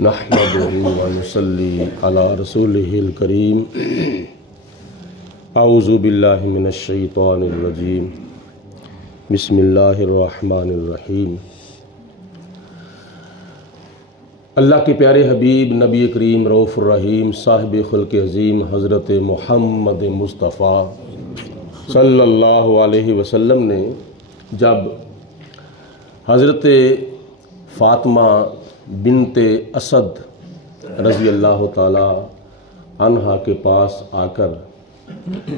नहमदुहु व नुसल्ली अला रसूलिहिल करीम। अऊज़ु बिल्लाहि मिनश शैतानिर रजीम। बिस्मिल्लाहिर रहमानिर रहीम। अल्लाह के प्यारे हबीब नबी करीम रऊफ़ुर रहीम साहिब खुल्क़ अज़ीम हज़रत मुहम्मद मुस्तफ़ा सल्लल्लाहु अलैहि वसल्लम ने जब हज़रत फ़ातिमा बिनते असद रज़ी अल्लाह ताला अन्हा के पास आकर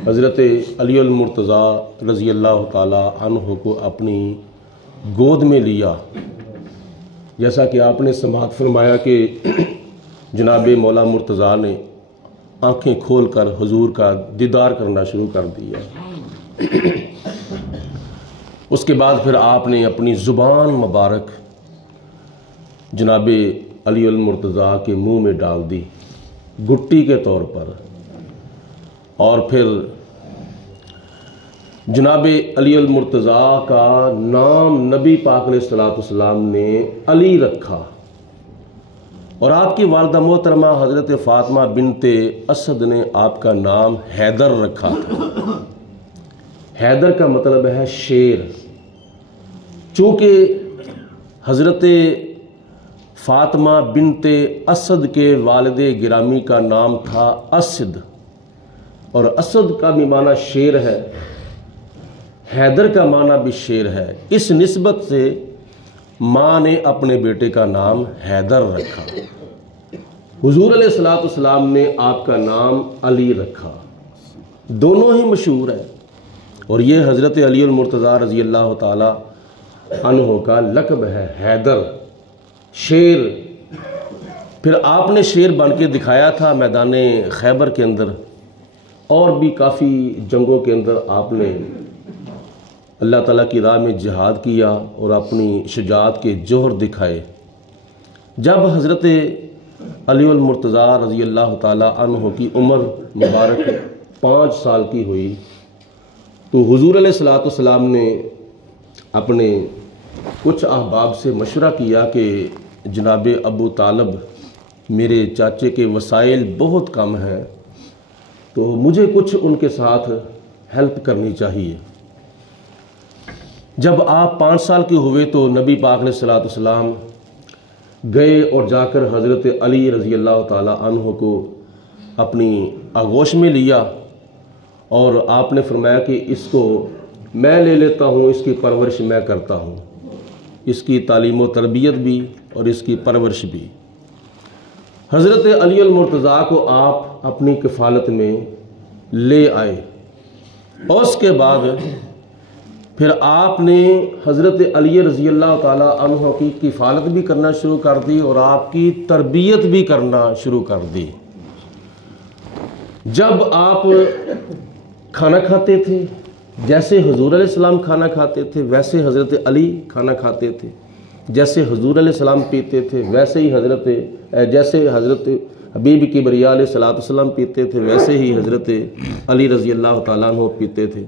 हज़रत अली अल मुर्तज़ा रज़ी अल्लाह ताला अन्हु को अपनी गोद में लिया, जैसा कि आपने समाअत फरमाया कि जनाब मौला मुर्तज़ा ने आँखें खोल कर हुजूर का दीदार करना शुरू कर दिया। उसके बाद फिर आपने अपनी ज़ुबान मुबारक जनाब अली अल मुर्तज़ा के मुंह में डाल दी गुट्टी के तौर पर, और फिर जनाब अली अल मुर्तज़ा का नाम नबी पाक अलैहिस्सलाम ने अली रखा, और आपकी वालिदा मोहतरमा हज़रत फ़ातिमा बिनते असद ने आपका नाम हैदर रखा था। हैदर का मतलब है शेर। चूँकि हज़रत फ़ातिमा बिनते असद के वालिदे गिरामी का नाम था असद, और असद का भी माना शेर है, हैदर का माना भी शेर है। इस निस्बत से माँ ने अपने बेटे का नाम हैदर रखा। हुजूर अलैहिस्सलाम ने आपका नाम अली रखा। दोनों ही मशहूर है, और ये हज़रत अली अल मुर्तज़ा रज़ी अल्लाह ताला अन्हु का लक़ब है, हैदर, शेर। फिर आपने शेर बन के दिखाया था मैदान खैबर के अंदर, और भी काफ़ी जंगों के अंदर आपने अल्लाह ताला की राह में जिहाद किया और अपनी शुजाअत के जोहर दिखाए। जब हज़रत अली अल मुर्तज़ा रज़ी अल्लाह ताला अन्हु की उम्र मुबारक 5 साल की हुई, तो हुजूर अलैहिस्सलाम ने अपने कुछ अहबाब से मशवरा किया कि जनाब अबू तालब मेरे चाचे के वसाइल बहुत कम हैं, तो मुझे कुछ उनके साथ हेल्प करनी चाहिए। जब आप 5 साल के हुए तो नबी पाक अलैहिस्सलाम गए और जाकर हज़रत अली रज़ी अल्लाह ताला अन्हु को अपनी आगोश में लिया, और आपने फरमाया कि इसको मैं ले लेता हूँ, इसकी परवरिश मैं करता हूँ, इसकी तालीम व तरबियत भी और इसकी परवरिश भी। हज़रत अली अल मुर्तज़ा को आप अपनी किफ़ालत में ले आए, और उसके बाद फिर आपने हज़रत अली रज़ी अल्लाह ताला अन्हु की किफ़ालत भी करना शुरू कर दी और आपकी तरबियत भी करना शुरू कर दी। जब आप खाना खाते थे, जैसे हुजूर अलैहिस्सलाम खाना खाते थे वैसे हज़रत अली खाना खाते थे, जैसे हुजूर अलैहिस्सलाम पीते थे वैसे ही जैसे हज़रत हबीब किबरिया अलैहिस्सलाम पीते थे वैसे ही हज़रत अली रज़ी अल्लाह ताला अन्हु पीते थे।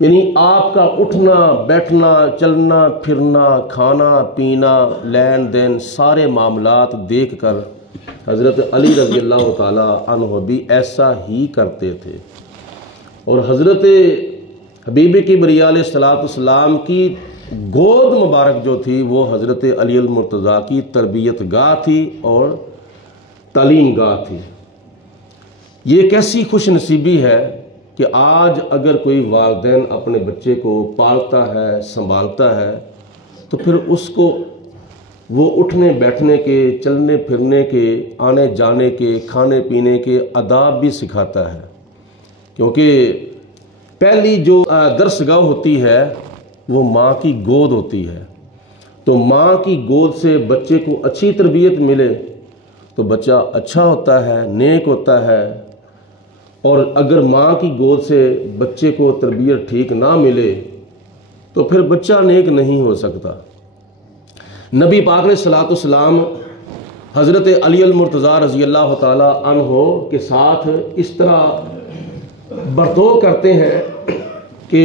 यानी आपका उठना बैठना चलना फिरना खाना पीना लेन देन सारे मामलात देख कर हज़रत अली रज़ी अल्लाह ताला अन्हु भी ऐसा ही करते थे, और हज़रत हबीब किबरिया अलैहिस्सलाम की गोद मुबारक जो थी वो हज़रत अली अल मुर्तज़ा की तरबियत गाह थी और तालीम गाह थी। ये कैसी खुश नसीबी है कि आज अगर कोई वालिदैन अपने बच्चे को पालता है संभालता है तो फिर उसको वो उठने बैठने के चलने फिरने के आने जाने के खाने पीने के आदाब भी सिखाता है, क्योंकि पहली जो दरसगाह होती है वो माँ की गोद होती है। तो माँ की गोद से बच्चे को अच्छी तरबियत मिले तो बच्चा अच्छा होता है, नेक होता है, और अगर माँ की गोद से बच्चे को तरबियत ठीक ना मिले तो फिर बच्चा नेक नहीं हो सकता। नबी पाक अलैहिस्सलाम हज़रत अली अल मुर्तज़ा रज़ी अल्लाह ताला अन्हु के साथ इस तरह बर्ताव करते हैं कि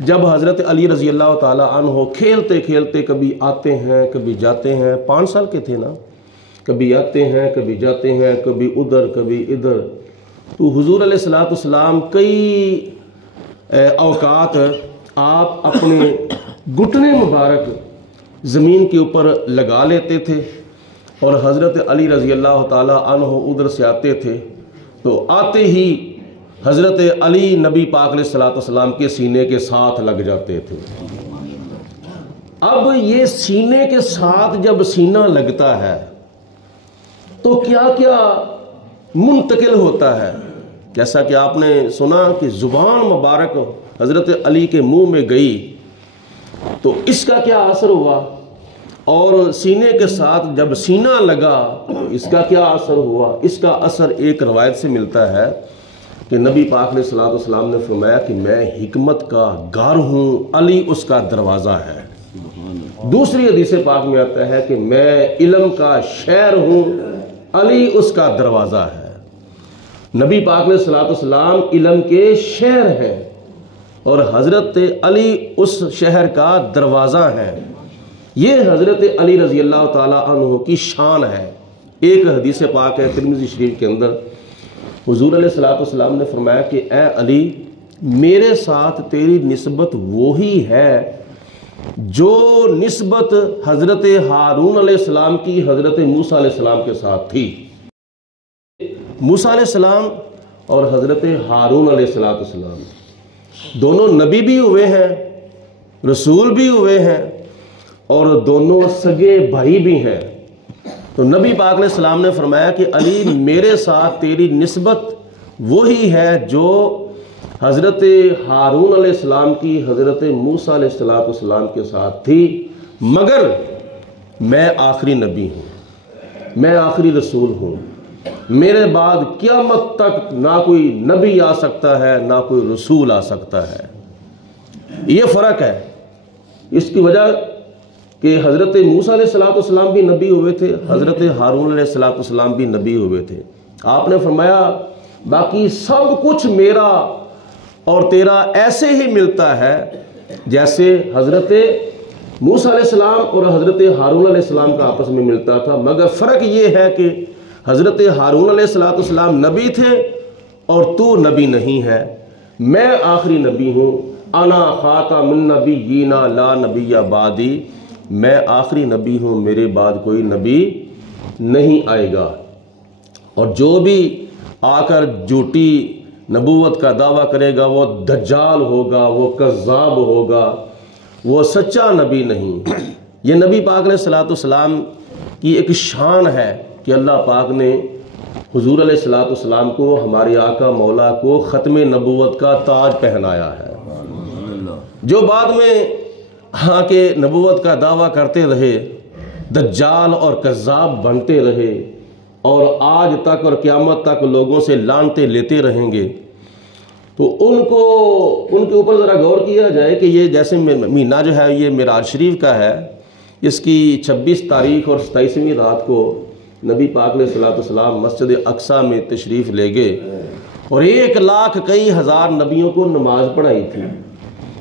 जब हज़रत अली रज़ी अल्लाह ताला अन्हो खेलते खेलते कभी आते हैं कभी जाते हैं, 5 साल के थे ना, कभी आते हैं कभी जाते हैं, कभी उधर कभी इधर, तो हुजूर अलैहिस्सलाम कई औकात आप अपने घुटने मुबारक ज़मीन के ऊपर लगा लेते थे और हज़रत अली रज़ी अल्लाह ताला अन्हो उधर से आते थे, तो आते ही हज़रत अली नबी पाक अलैहिस्सलाम के सीने के साथ लग जाते थे। अब ये सीने के साथ जब सीना लगता है तो क्या क्या मुंतकिल होता है। जैसा कि आपने सुना कि ज़ुबान मुबारक हज़रत अली के मुंह में गई तो इसका क्या असर हुआ, और सीने के साथ जब सीना लगा तो इसका क्या असर हुआ। इसका असर एक रवायत से मिलता है कि नबी पाक अलैहिस्सलाम ने फरमाया कि मैं हिकमत का घर हूँ, अली उसका दरवाज़ा है। दूसरी हदीस पाक में आता है कि मैं इल्म का शहर हूँ, अली उसका दरवाज़ा है। नबी पाक अलैहिस्सलाम इल्म के शहर हैं और हज़रत अली उस शहर का दरवाज़ा है। ये हज़रत अली रज़ी अल्लाह ताला अन्हु की शान है। एक हदीस पाक है तिरमिज़ी शरीफ के अंदर, हुज़ूर अलैहिस्सलाम ने फरमाया कि ए अली, मेरे साथ तेरी निस्बत वो ही है जो निस्बत हज़रत हारून अलैहिस्सलाम की हज़रत मूसा अलैहिस्सलाम के साथ थी। मूसा अलैहिस्सलाम और हज़रत हारून अलैहिस्सलाम दोनों नबी भी हुए हैं, रसूल भी हुए हैं और दोनों सगे भाई भी हैं। तो नबी पाक अलैहिस्सलाम ने फरमाया कि अली, मेरे साथ तेरी निस्बत वही है जो हज़रत हारून अलैहिस्सलाम की हज़रत मूसा अलैहिस्सलाम के साथ थी, मगर मैं आखिरी नबी हूँ, मैं आखिरी रसूल हूँ। मेरे बाद क़यामत तक ना कोई नबी आ सकता है ना कोई रसूल आ सकता है। ये फ़र्क है। इसकी वजह कि हज़रत मूसा अलैहिस्सलाम भी नबी हुए थे, हज़रत हारून अलैहिस्सलाम भी नबी हुए थे। आपने फरमाया बाकी सब कुछ मेरा और तेरा ऐसे ही मिलता है जैसे हज़रत मूसा अलैहिस्सलाम और हज़रत हारून अलैहिस्सलाम का आपस में मिलता था, मगर फ़र्क ये है कि हज़रत हारून अलैहिस्सलाम नबी थे और तू नबी नहीं है। मैं आखिरी नबी हूँ, अना खातमुन नबिय्यीना ला नबिय्य बादी, मैं आखिरी नबी हूँ, मेरे बाद कोई नबी नहीं आएगा। और जो भी आकर झूठी नबूवत का दावा करेगा वो दज्जाल होगा, वो कज़्ज़ाब होगा, वो सच्चा नबी नहीं। ये नबी पाक अलैहिस्सलाम की एक शान है कि अल्लाह पाक ने हुजूर अलैहिस्सलाम को, हमारे आका मौला को ख़त्म नबूवत का ताज पहनाया है। जो बाद में हाँ के नबूवत का दावा करते रहे, दज्जाल और कज़्ज़ाब बनते रहे और आज तक और क़यामत तक लोगों से लानते लेते रहेंगे, तो उनके ऊपर ज़रा गौर किया जाए कि ये जैसे महीना जो है ये मिराज शरीफ का है, इसकी 26 तारीख और 27वीं रात को नबी पाक अलैहिस्सलाम मस्जिद अक्सा में तशरीफ़ ले गए और 1 लाख कई हज़ार नबियों को नमाज पढ़ाई थी।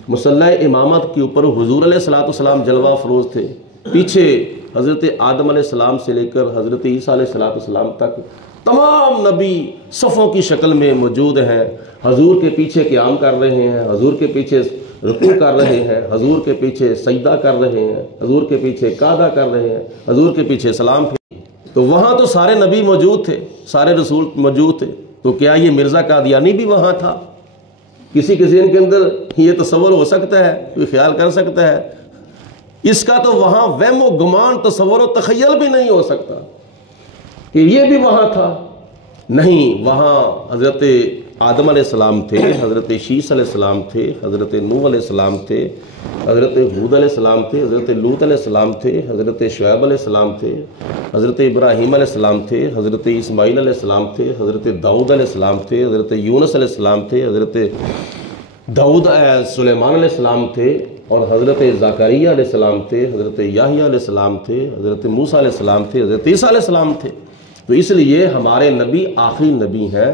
मुसल्ला इमामत के ऊपर हुजूर अलैहिस्सलाम जलवा फरोज थे। पीछे हज़रत आदम अलैहिस्सलाम से लेकर हज़रत ईसा अलैहिस्सलाम तक तमाम नबी सफ़ों की शक्ल में मौजूद हैं। हजूर के पीछे क़याम कर रहे हैं, हजूर के पीछे रुकू कर रहे हैं, हजूर के पीछे सजदा कर रहे हैं, हजूर के पीछे कादा कर रहे हैं, हजूर के पीछे सलाम। तो वहाँ तो सारे नबी मौजूद थे, सारे रसूल मौजूद थे। तो क्या ये मिर्ज़ा कादियानी भी वहाँ था? किसी के ज़हन के अंदर ये तसव्वुर हो सकता है? कोई ख्याल कर सकता है? इसका तो वहाँ वहम व गुमान, तसव्वुर व तख़य्युल भी नहीं हो सकता कि ये भी वहाँ था। नहीं, वहाँ हज़रत आदम अलैहिस्सलाम थे, हज़रत शीस अलैहिस्सलाम थे, हज़रत नूह अलैहिस्सलाम थे, हज़रत हूद अलैहिस्सलाम थे, हज़रत लूत अलैहिस्सलाम थे, हज़रत शुएब अलैहिस्सलाम थे, हज़रत इब्राहीम अलैहिस्सलाम थे, हज़रत इस्माईल अलैहिस्सलाम थे, हज़रत दाऊद अलैहिस्सलाम थे, हज़रत यूनुस अलैहिस्सलाम थे, हज़रत दाऊद सुलेमान अलैहिस्सलाम थे और हज़रत ज़करिया अलैहिस्सलाम थे, हज़रत याहिया अलैहिस्सलाम थे, हज़रत मूसा अलैहिस्सलाम थे, हज़रत ईसा अलैहिस्सलाम थे। तो इसलिए हमारे नबी आखिरी नबी हैं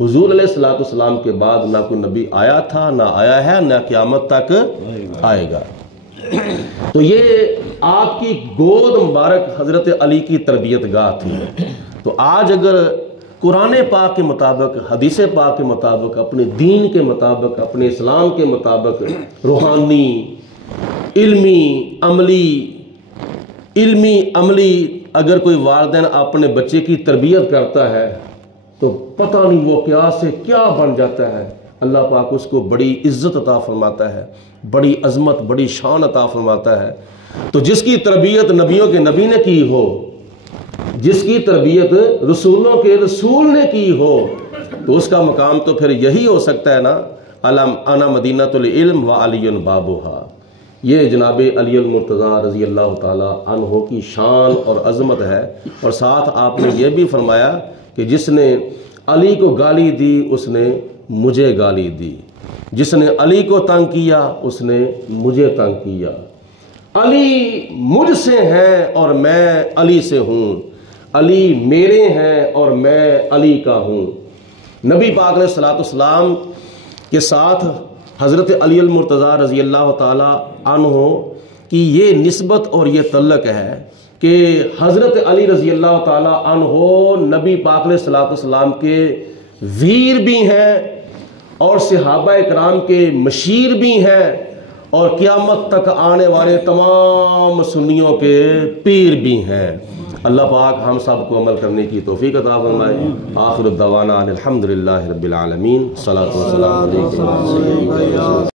حضور علیہ الصلوۃ والسلام کے بعد نہ کوئی نبی آیا تھا، نہ آیا ہے، نہ قیامت تک آئے گا۔ تو یہ آپ کی گود مبارک حضرت علی کی تربیت گاہ تھی۔ تو آج اگر قرآن پاک کے مطابق، حدیث پاک کے مطابق، اپنے دین کے مطابق، اپنے اسلام کے مطابق روحانی، علمی، عملی اگر کوئی والدین اپنے بچے کی تربیت کرتا ہے تو پتہ نہیں وہ کیا سے کیا بن جاتا ہے۔ اللہ پاک اس کو بڑی عزت عطا فرماتا ہے، بڑی عظمت، بڑی شان عطا فرماتا ہے۔ تو جس کی تربیت نبیوں کے نبی نے کی ہو، جس کی تربیت رسولوں کے رسول نے کی ہو، تو اس کا مقام تو پھر یہی ہو سکتا ہے نا، انا مدینۃ العلم و علی بابھا۔ یہ جناب علی المرتضیٰ رضی اللہ تعالی عنہ کی شان اور عظمت ہے۔ اور ساتھ آپ نے یہ بھی فرمایا کہ جس نے علی کو گالی دی اس نے مجھے گالی دی، جس نے علی کو تنگ کیا اس نے مجھے تنگ کیا۔ علی مجھ سے ہیں اور میں علی سے ہوں، علی میرے ہیں اور میں علی کا ہوں۔ نبی پاک علیہ الصلوۃ والسلام کے ساتھ حضرت علی المرتضیٰ رضی اللہ تعالی عنہ کی یہ نسبت اور یہ تعلق ہے کہ حضرت علی رضی اللہ تعالی عنہ نبی پاک علیہ الصلوۃ والسلام کے ویر بھی ہیں اور صحابہ اکرام کے مشیر بھی ہیں اور قیامت تک آنے والے تمام سنیوں کے پیر بھی ہیں۔ اللہ پاک ہم سب کو عمل کرنے کی توفیق عطا فرمائے۔ آخر الدعوانا الحمدللہ رب العالمین، صلاۃ و سلام علیکم۔